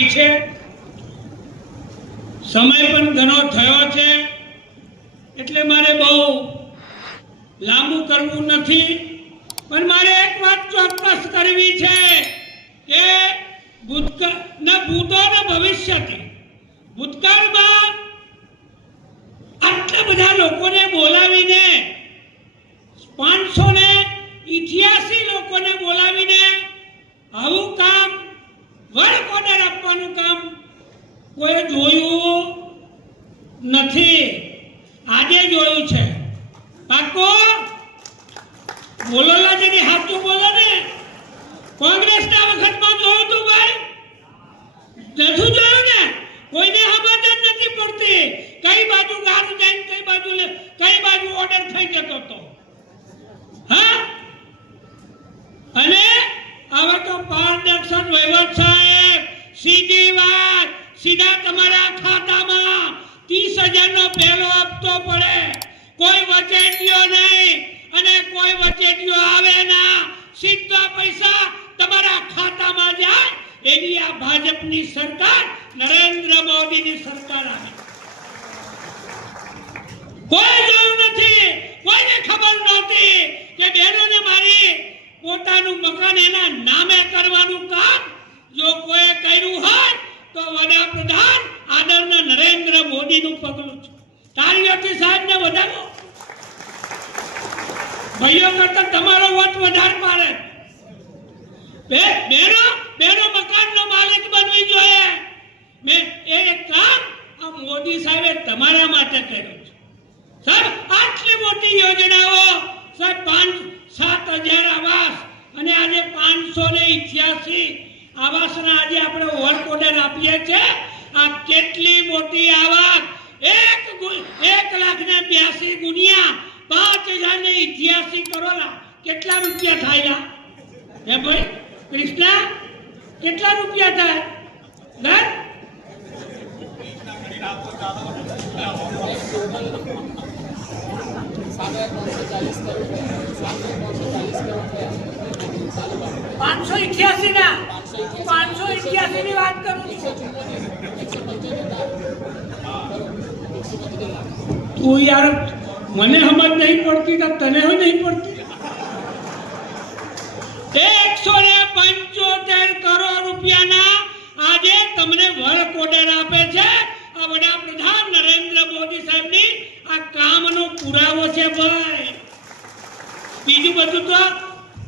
આવી છે. સમય પણ ઘણો થયો છે. એટલે મારે બહુ લાંબુ કરવું નથી. પણ મારે એક વાત ચોક્કસ કરવી છે કે ભૂતકાળ ના ભૂતો ને ભવિષ્યથી. ભૂતકાળમાં આટલા બધા લોકોને બોલાવીને પાંચસો ને ઇઠ્યાસી લોકોને બોલાવીને આવું કામ વર્ક ઓર્ડર આપવાનું કામ? કોઈ જોયું નથી આજે જોયું છે પાકો બોલો લાજની હાથું બોલો ને કોંગ્રેસના વખતમાં જોયું તું ભાઈ નથી જોયું ને કોઈને સમજ જ નથી પડતી કઈ બાજુ ગારું જાય ને કઈ બાજુ લે- કઈ બાજુ ઓર્ડર થઈ જતો હતો હા અને હવે તો પારદર્શક વહીવટ સાહેબ સીધી વાત સીધા તમારા ખાતામાં ત્રીસ હજારનો પહેલો હપ્તો પડે. કોઈ વચેટીઓ નહીં અને કોઈ વચેટીઓ આવે ના. સીધા પૈસા તમારા ખાતામાં જાય. એવી આ ભાજપની સરકાર નરેન્દ્ર મોદીની સરકાર આવી. કોઈ જોયું નથી. કોઈને ખબર નહોતી કે બહેનોને મારી પોતાનું મકાન એના નામે કરવાનું કામ જો કોઈ કર્યું હોય તો વડાપ્રધાન આદરણીય નરેન્દ્ર મોદીનું પગલું છે. તાળીઓથી સાહેબને વધારો. ભાઈઓ કરતા તમારો વોટ વધારે પાડે બે બેનો બેનો મકાનનો માલિક બનવી જોઈએ. મેં એ કામ આ મોદી સાહેબે તમારા માટે કર્યું છે. સાહેબ, આટલી મોટી યોજનાઓ, સાહેબ, પાંચ, સાત હજાર આવાસ અને આજે પાંચસો ને ઇઠ્યાસી આવાસના આજે આપણે વર્ક ઓર્ડર આપીએ છીએ. આ કેટલી મોટી આવાસ એક ગુ- એક લાખ ને બ્યાસી ગુણ્યા પાંચ હજાર ને ઇઠ્યાસી કરોડ કેટલા રૂપિયા થાય હે ભાઈ કૃષ્ણા કેટલા રૂપિયા થાય ઘર પાંચસો ઇઠ્યાસી ના પાંચસો ઇઠ્યાસી ની વાત કરું છું તું યાર, મને સમજ નહીં પડતી તો તને હું નહીં પડતી? એકસો ને પંચોતેર કરોડ રૂપિયાના આજે તમને વર્ક ઓર્ડર આપે છે આ વડાપ્રધાન નરેન્દ્ર મોદી સાહેબની આ કામનો પુરાવો છે ભાઈ બીજું બધું તો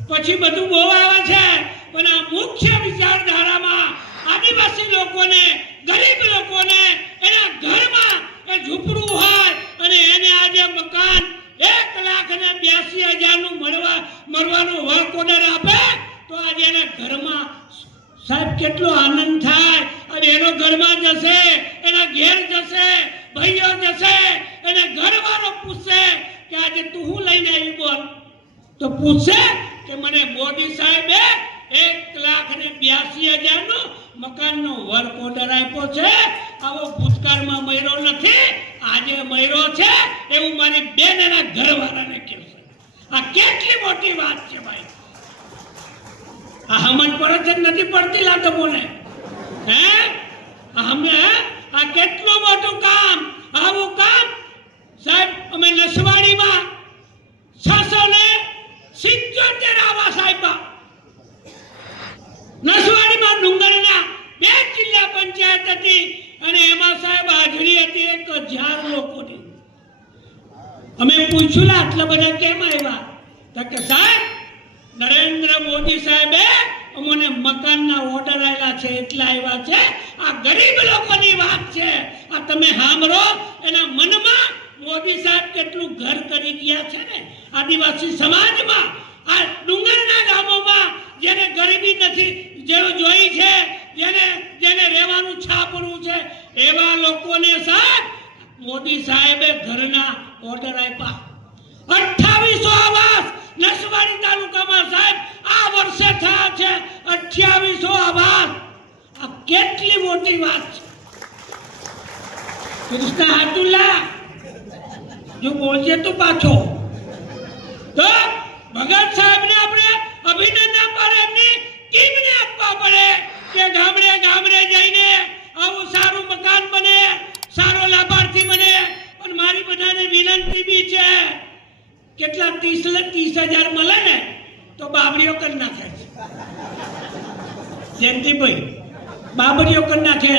પછી બધું બહુ આવે છે પણ આ મુખ્ય વિચારધારામાં આદિવાસી લોકોને ગરીબ લોકોને એના ઘરમાં એ ઝૂંપડું હોય અને એને આજે મકાન એક લાખ ને બ્યાસી હજારનું મળવા મળવાનો વર્ક ઓર્ડર આપે તો આજે એના ઘરમાં સાહેબ કેટલો આનંદ થાય અને એનો ઘરમાં જશે, એના ઘેર જશે, ભાઈઓ જશે, એને ઘરવાળો પૂછશે કે આજે તું હું લઈને આવી બોલ? તો પૂછશે કે મને મોદી સાહેબે એક લાખ ને બ્યાસી હજારનો મકાનનો વર્ક ઓર્ડર આપ્યો છે આવો ભૂતકાળમાં મળ્યો નથી આજે મળ્યો છે એવું મારી બેન એના ઘરવાળાને કહેશે આ કેટલી મોટી વાત છે ભાઈ આ સમજ પડે છે કે નથી પડતી લાતો બોલે હે આ અમે આ કેટલું મોટું કામ આવું કામ સાહેબ અમે નસવાડીમાં છસો ને સિત્યોતેર આવાસ આપ્યા નસવાડીમાં ડુંગરના બે જિલ્લા પંચાયત હતી અને એમાં સાહેબ હાજરી હતી એક હજાર લોકોની અમે પૂછ્યું લા આટલા બધા કેમ આવ્યા તો કે સાહેબ નરેન્દ્ર મોદી સાહેબે અમને મકાનના ઓર્ડર આવેલા છે એટલા આવ્યા છે આ ગરીબ લોકોની વાત છે આ તમે સાંભળો એના મનમાં મોદી સાહેબ કેટલું ઘર કરી છે ને? આદિવાસી સમાજમાં કેટલા ત્રીસ ત્રીસ હજાર મળે ને, તો બાબરીઓ કરી નાખે જયંતિભાઈ, બાબરીઓ કરી નાખે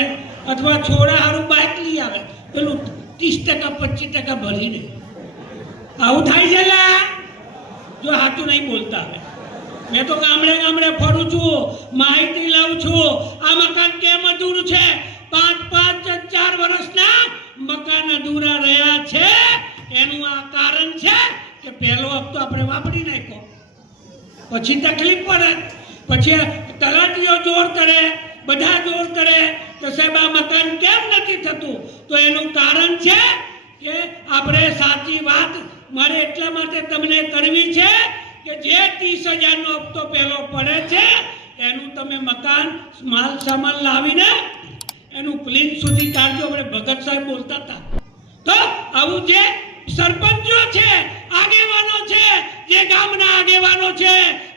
અથવા છોરા સારું બાઇક લઈ આવે, પેલું ત્રીસ ટકા, પચીસ ટકા ભરીને આવું થાય છે જો હાથું નહીં બોલતા. આવે મેં તો ગામડે ગામડે ફરું છું, માહિતી લાવું છું. આમાં પછી તકલીફ પડે પછી તલાટીઓ જોર કરે, બધા જોર કરે. તો સાહેબ, આ મકાન કેમ નથી થતું? તો એનું કારણ છે કે આપણે સાચી વાત મારે એટલા માટે તમને કરવી છે કે જે ત્રીસ હજારનો હપ્તો પહેલો પડે છે, એનું તમે મકાન માલ સામાન લાવીને એનું ક્લીન સુધી કાઢજો. આપણે ભગત સાહેબ બોલતા હતા. તો આવું જે સરપંચો છે, આગેવાનો છે, જે ગામના આગેવાનો છે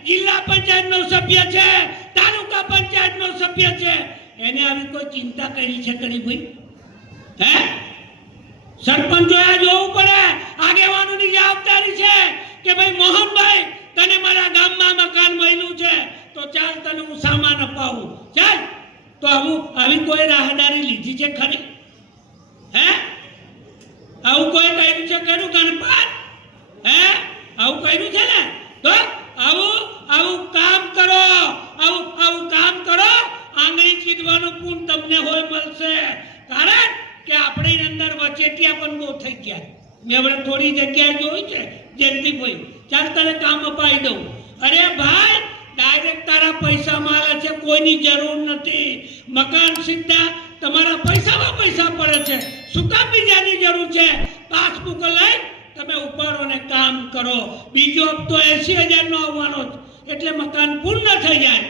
જિલ્લા પંચાયતનો સભ્ય છે, તાલુકા પંચાયતનો સભ્ય છે. એને આવી કોઈ ચિંતા કરી છે કરી ભાઈ? હે? સરપંચો આ જોવું પડે. આગેવાનોની જવાબદારી છે કે ભાઈ મોહનભાઈ, તને મારા ગામમાં મકાન મળ્યું છે, તો ચાલ તને હું સામાન અપાવું. ચાલ. તો આવું, આવી કોઈ રાહદારી લીધી છે ખરી? હે? આવું કોઈ કર્યું છે કર્યું ગણપત હે આવું કર્યું છે ને તો આવું આવું કામ કરો આવું આવું કામ કરો આંગળી ચીધવાનું પૂન તમને હોય મળશે કારણ કે આપણી અંદર વચેટિયા પણ બહુ થઈ ગયા મેં હમણાં જગ્યાએ જોયું છે જયંતિભાઈ ચાલ તને કામ અપાઈ દઉં. અરે ભાઈ ડાયરેક્ટ તારા પૈસા મારે છે, કોઈની જરૂર નથી. મકાન સીધા તમારા પૈસામાં પૈસા પડે છે. શું કામ બીજાની જરૂર છે? પાસબુક લઈ તમે ઉપાડો ને કામ કરો. બીજો હપ્તો એસી હજારનો આવવાનો એટલે મકાન પૂર્ણ થઈ જાય.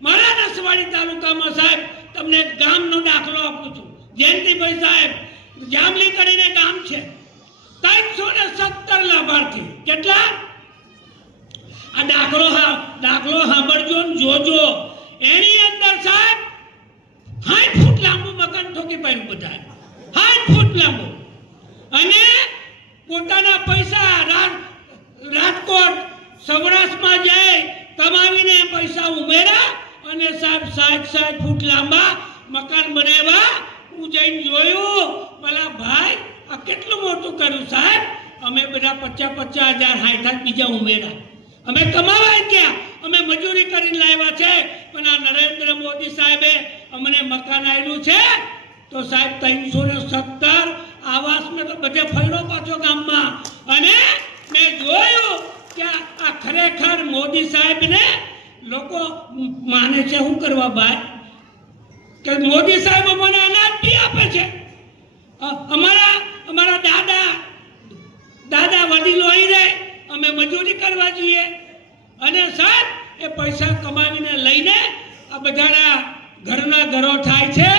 મારા નસવાડી તાલુકામાં સાહેબ, તમને ગામનો દાખલો આપું છું. જયંતિભાઈ સાહેબ, જામલી કરીને ગામ છે. ત્રણસો ને સત્તર લાભાર્થી. કેટલા? આ દાખલો દાખલો સાંભળજો જોજો. એની અંદર સાહેબ સાઠ ફૂટ લાંબુ મકાન ઠોકી પાડ્યું બધા સાઠ ફૂટ લાંબુ. અને પોતાના પૈસા રાજ રાજકોટ સૌરાષ્ટ્રમાં જઈ કમાવીને પૈસા ઉમેરા અને સાહેબ સાઠ સાઠ ફૂટ લાંબા મકાન બનાવ્યા. હું જઈને જોયું પેલા ભાઈ કેટલું મોટું કર્યું સાહેબ? અમે બધા પચાસ પચાસ હજાર સાઠ બીજા ઉમેરા અમે કમાવા ગયા. અમે મજૂરી કરીને લાવ્યા છે. પણ આ નરેન્દ્ર મોદી સાહેબે અમને મકાન આવ્યું છે. તો સાહેબ ત્રણસો ને સત્તર આવાસ મેં તો બધે ફર્યો પાછો ગામમાં. અને મેં જોયું કે આ ખરેખર મોદી સાહેબને લોકો માને છે શું કરવા ભાઈ કે મોદી સાહેબ અમને અનાજ બી આપે છે. અમારા અમારા દાદા દાદા વડીલો અહીં રહે અમે મજૂરી કરવા જોઈએ. અને સાહેબ, એ પૈસા કમાવીને લઈને આ બધાના ઘરના ઘરો થાય છે.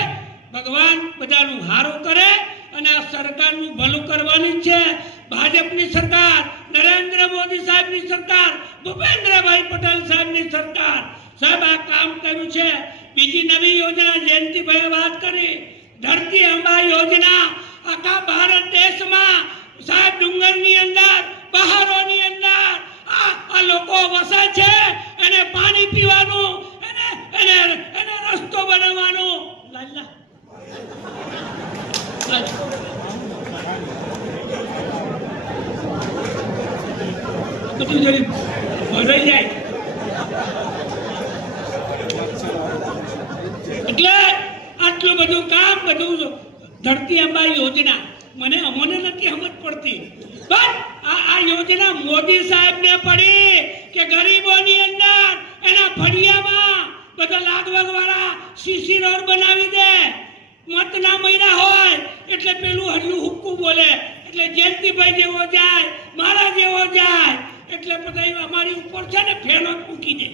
ભગવાન બધાનું હારું કરે અને આ સરકારનું ભલું કરવાની છે. ભાજપની સરકાર, નરેન્દ્ર મોદી સાહેબની સરકાર, ભૂપેન્દ્રભાઈ પટેલ સાહેબની સરકાર. સાહેબ, આ કામ કર્યું છે. બીજી નવી યોજના જયંતિભાઈએ વાત કરી. ધરતી અંબા યોજના આખા ભારત દેશમાં સાહેબ ડુંગરની અંદર, પહાડોની અંદર, આ લોકો વસે છે, એને પાણી પીવાનું, એને એને એને રસ્તો બનાવવાનો. લાલા. બધું જરી ભરાઈ જાય. એટલે આટલું બધું કામ બધું ધરતી અંબા યોજના. મને અમોને નથી સમજ પડતી. પણ આ આ યોજના મોદી સાહેબને પડી કે ગરીબોની અંદર એના ફળિયામાં બધા લાગવગ વાળા સીસી રોડ બનાવી દે મત ના મહિના હોય એટલે પેલું હરિયું હુક્કું બોલે એટલે જયંતિભાઈ જેવો જાય મારા જેવો જાય એટલે બધા અમારી ઉપર છે ને ફેનો જ મૂકી દે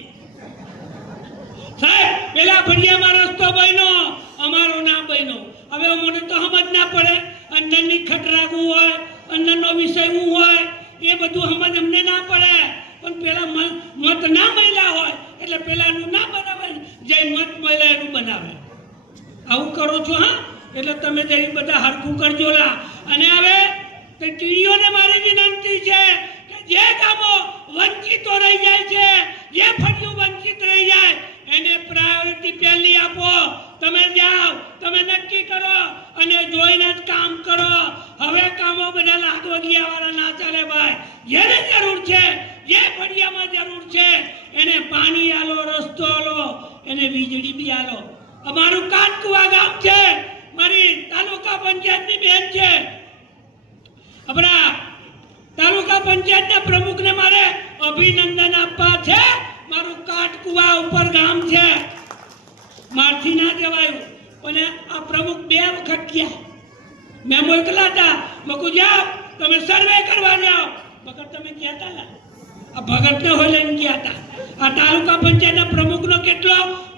સાહેબ પેલા ફળિયામાં રસ્તો બન્યો અમારો ના બન્યો હવે મને તો સમજ ના પડે અંદરની ખટરાગું હોય અંદરનો વિષય શું હોય એ બધું સમજ અમને ના પડે પણ પેલા મ- મત ના મળ્યા હોય એટલે પેલાનું ના બનાવે જે મત મળ્યા એનું બનાવે આવું કરો છો હા એટલે તમે જઈ બધા હરખું કરજો લા અને હવે તે ટીડીઓને મારી વિનંતી છે કે જે ગામો વંચિતો રહી જાય છે જે ફળિયું વંચિત રહી જાય એને પ્રાયોરિટી પહેલી આપો તમે જાઓ તમે નક્કી કરો અને જોઈને જ કામ કરો હવે કામો બધા લાગવગિયા વાળા ના ચાલે ભાઈ જરૂર છે, જે ફળિયામાં જરૂર છે, એને પાણી આલો, રસ્તો આલો, એને વીજળી બી આલો. અમારું કાટકુવા ગામ છે, મારી તાલુકા પંચાયતની બેન છે. આપણા તાલુકા પંચાયતના પ્રમુખને મારે અભિનંદન આપવા છે. મારું કાટકુવા ઉપર ગામ છે. મારથી ના જવાયું અને આ પ્રમુખ બે વખત ગયા. મેં મોકલા હતા. મકુ જાઓ, તમે સર્વે કરવા જાઓ. મગર તમે ગયા હતા? ને આ ભગતને હોય લઈને ગયા હતા. આ તાલુકા પંચાયતના પ્રમુખનો કેટલો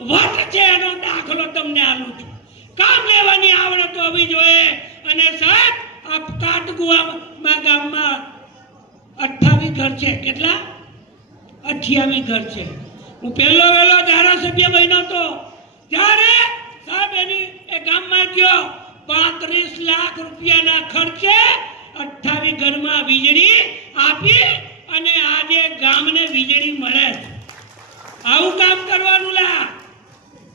વટ છે એનો દાખલો તમને આલું છું. કામ લેવાની આવડત હોવી જોઈએ અને સાહેબ, આ કાટગુવામાં ગામમાં અઠ્ઠાવીસ ઘર છે. કેટલા? અઠ્યાવી ઘર છે. હું પહેલો વહેલો ધારાસભ્ય બન્યો તો ત્યારે સાહેબ એની એ ગામમાં ગયો પાંત્રીસ લાખ રૂપિયાના ખર્ચે અઠ્ઠાવીસ ઘરમાં વીજળી આપી અને આજે ગામને વીજળી મળે. આવું કામ કરવાનું લા.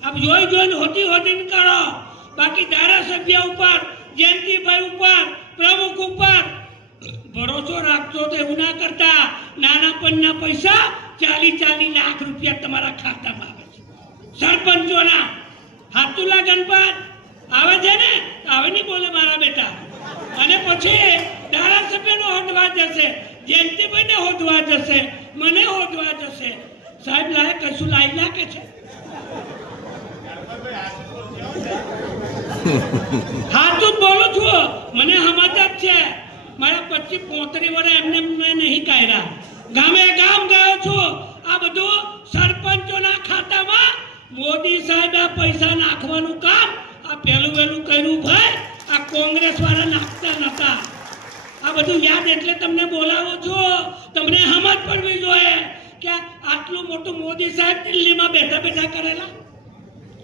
આપ જોઈ જોઈને હોતી હોતી કરો. બાકી ધારાસભ્ય ઉપર, જયંતિભાઈ ઉપર, પ્રમુખ ઉપર ભરોસો રાખજો તો એવું ના કરતા. નાના પણના પૈસા ચાલી ચાલી લાખ રૂપિયા તમારા ખાતામાં આવે છે. સરપંચોના. હાતુલા ગણપત. આવે છે ને? આવે નહીં બોલે મારા બેટા. અને પછી ધારાસભ્યનો હોદવા જશે. જયંતિભાઈને હોદવા જશે. મને હોદવા જશે. સાહેબ, લાય, કશું લાઈ લાગે છે? હાચું જ બોલું છું. મને સમાચાર છે. મારા પચીસ પોતરી વર્ષ એમને મેં નહીં કાઢ્યા. ગામે ગામ ગયો છું. આ બધું સરપંચોના ખાતામાં મોદી સાહેબ આ પૈસા નાખવાનું કામ, આ પહેલું વહેલું કર્યું ભાઈ. આ કોંગ્રેસ વાળા નાખતા નતા. આ બધું યાદ એટલે તમને બોલાવો છો. તમને સમજ પડવી જોઈએ કે આટલું મોટું મોદી સાહેબ દિલ્હીમાં બેઠા બેઠા કરેલા.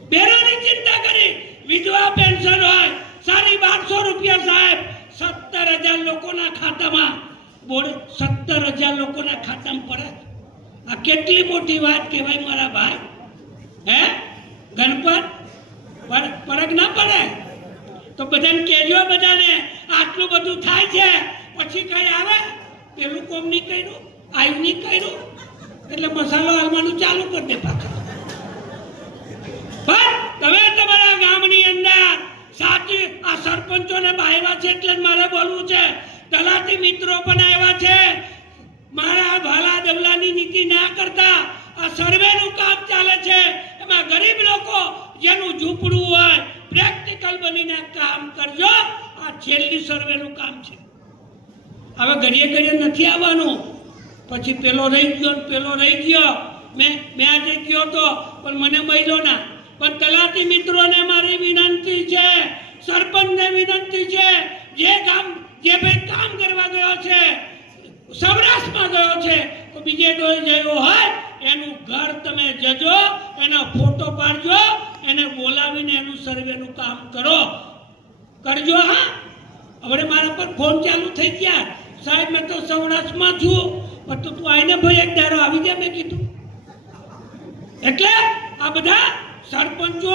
બેરોની ચિંતા કરી. વિધવા પેન્શન હોય. સારી બારસો રૂપિયા સાહેબ. સત્તર હજાર લોકોના ખાતામાં. બોલ, સત્તર હજાર લોકોના ખાતામાં પડે? આ કેટલી મોટી વાત કહેવાય મારા ભાઈ? હે? ગણપત? ફરક ના પડે? તો બધાને કહેજો, બધાને, આટલું બધું થાય છે, પછી કઈ આવે? પેલું કોમ નહીં કર્યું, આયુ નહીં કર્યું? એટલે મસાલો હાલવાનું ચાલુ કરી દે પાછા. પણ તમે તમારા ગામની અંદર સાચી, આ સરપંચોને બાયવા છે એટલે મારે બોલવું છે. તલાટી મિત્રો પણ આવ્યા છે. મારા ભાલા દવલાની નીતિ ના કરતા આ સર્વેનું કામ ચાલે છે. એમાં ગરીબ લોકો જેનું ઝૂંપડું હોય પ્રેક્ટિકલ બનીને કામ કરજો. આ છેલ્લી સર્વેનું કામ છે. હવે ઘડીએ ઘડીએ નથી આવવાનું. પછી પેલો રહી ગયો પેલો રહી ગયો. મેં મેં આજે ગયો તો, પણ મને મળ્યો ના. પણ તલાટી મિત્રોને મારી વિનંતી છે, સરપંચને વિનંતી છે, જે કામ જે ભાઈ કામ કરવા ગયો છે, સૌરાષ્ટ્રમાં ગયો છે, તો બીજે કોઈ ગયો હોય, એનું ઘર તમે જજો, એનો ફોટો પાડજો સર્વેનું કામ કરો. કરજો, હા. હવે મારા પર ફોન ચાલુ થઈ ગયા. સાહેબ, મેં તો સૌરાષ્ટ્રમાં છું, પણ તો તું આવીને ભાઈ એક દારો આવી ગયા મેં કીધું. એટલે આ બધા સરપંચો,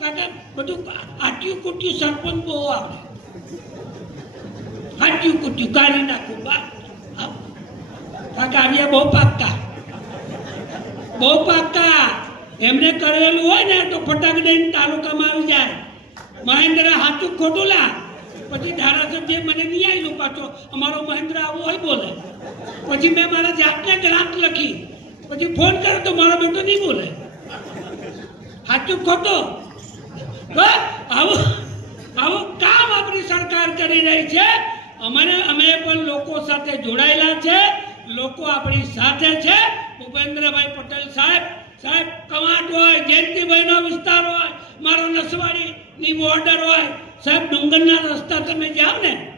કાકા, બધું આટ્યું કુટ્યું સરપંચ બહુ આવે. આટ્યું કુટ્યું કાઢી નાખું, બા. કાકા, આવ્યા બહુ પાક્કા. બહુ પાક્કા. એમને કરેલું હોય ને તો ફટાક દઈને તાલુકામાં આવી જાય. મહેન્દ્ર હાચું ખોટું લા? પછી ધારાસભ્ય મને નહીં આવેલું પાછો, અમારો મહેન્દ્ર આવો હોય બોલે. પછી મેં મારા જાતને ગ્રાન્ટ લખી. પછી ફોન કર્યો તો મારો બેટો નહીં બોલે. હાચું ખોટો? આવું આવું કામ આપણી સરકાર કરી રહી છે. અમારે, અમે પણ લોકો સાથે જોડાયેલા છે. લોકો આપણી સાથે છે. ભૂપેન્દ્રભાઈ પટેલ સાહેબ સાહેબ કમાટ હોય, જયંતિભાઈનો વિસ્તાર હોય, મારો નસવાડી ની બોર્ડર હોય. સાહેબ, ડુંગરના રસ્તા તમે જાઓ ને.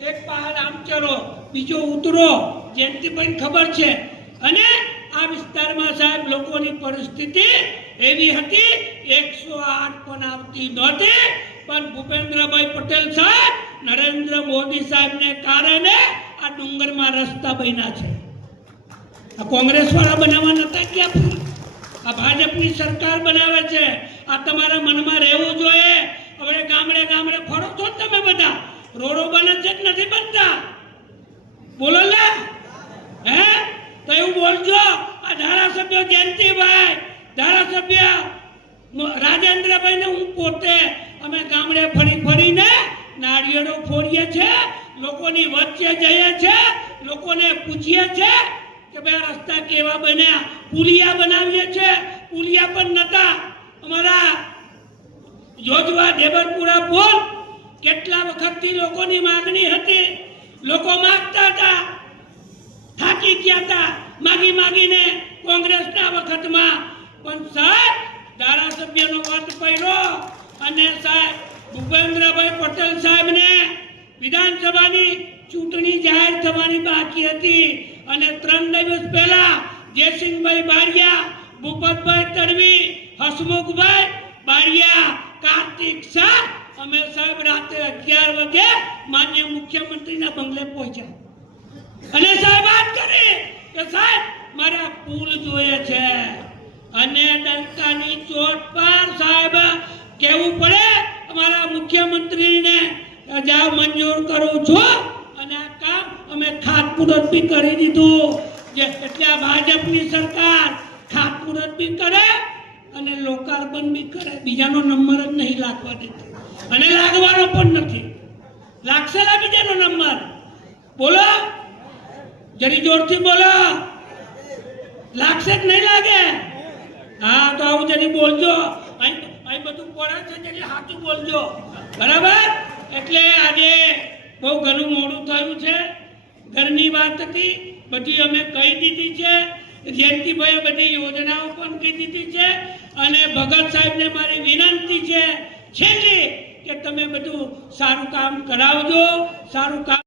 એક પહાડ આમ ચલો, બીજો ઉતરો. જયંતિભાઈ ખબર છે. અને આ વિસ્તારમાં સાહેબ, લોકોની પરિસ્થિતિ એવી હતી, એકસો આઠ પણ આવતી નહોતી. પણ ભૂપેન્દ્રભાઈ પટેલ સાહેબ, નરેન્દ્ર મોદી સાહેબને કારણે આ ડુંગરમાં રસ્તા બન્યા છે. આ કોંગ્રેસ વાળા બનાવવા નતા ક્યાં? આ ભાજપની સરકાર બનાવે છે. આ તમારા મનમાં રહેવું જોઈએ. હવે ગામડે ગામડે ફરો છો ને તમે બધા રોડો બને છે કે નથી બનતા બોલો લે હે તો એવું બોલજો આ ધારાસભ્ય જયંતિભાઈ ધારાસભ્ય મ- રાજેન્દ્રભાઈ ને હું પોતે અમે ગામડે ફરી ફરીને નાળિયેરો ફોડીએ છે લોકોની વચ્ચે જઈએ છે લોકોને પૂછીએ છે કે ભાઈ આ રસ્તા કેવા બન્યા પુલિયા બનાવીએ છે પુલિયા પણ નતા અમારા યોજવા દેવરપુરા પુલ કેટલા વખતથી લોકોની માંગણી હતી લોકો માંગતા હતા થાકી ગયા હતા માગી માગીને કોંગ્રેસના વખતમાં પણ સાહેબ ધારાસભ્યનો વટ પડ્યો અને સાહેબ ભૂપેન્દ્રભાઈ પટેલ સાહેબને વિધાનસભાની ચૂંટણી જાહેર થવાની બાકી હતી અને ત્રણ દિવસ પહેલા જયસિંહભાઈ બારિયા ભૂપતભાઈ તડવી હસમુખભાઈ બારિયા કાર્તિક શાહ અમે સાહેબ રાત્રે અગિયાર વાગે માન્ય મુખ્યમંત્રીના બંગલે પહોંચ્યા અને સાહેબ વાત કરી કે સાહેબ મારે આ પુલ જોઈએ છે અને ડંકાની ચોટ પર સાહેબ કેવું પડે અમારા મુખ્યમંત્રીને જાવ મંજૂર કરું છું? અને આ કામ અમે ખાતમુહૂર્ત કરી દીધું. જે એટલે આ ભાજપની સરકાર ખાતમુહૂર્ત બી કરે અને લોકાર્પણ બી કરે. બીજાનો નંબર જ નહીં લાગવા દેતો. અને લાગવાનો પણ નથી. લાગશે બીજાનો નંબર? બોલો. જરી જોરથી બોલો. લાગશે કે નહીં લાગે? હા, તો આવું જરી બોલજો. અહીં અહીં બધું પડે છે, જરી સાચું બોલજો. બરાબર? એટલે આજે બહુ ઘણું મોડું થયું છે. ઘરની વાત હતી, બધી અમે કહી દીધી છે. જયંતિભાઈએ બધી યોજનાઓ પણ કહી દીધી છે. અને ભગત સાહેબને મારી વિનંતી છે, છેલ્લી કે તમે બધું સારું કામ કરાવજો, સારું કામ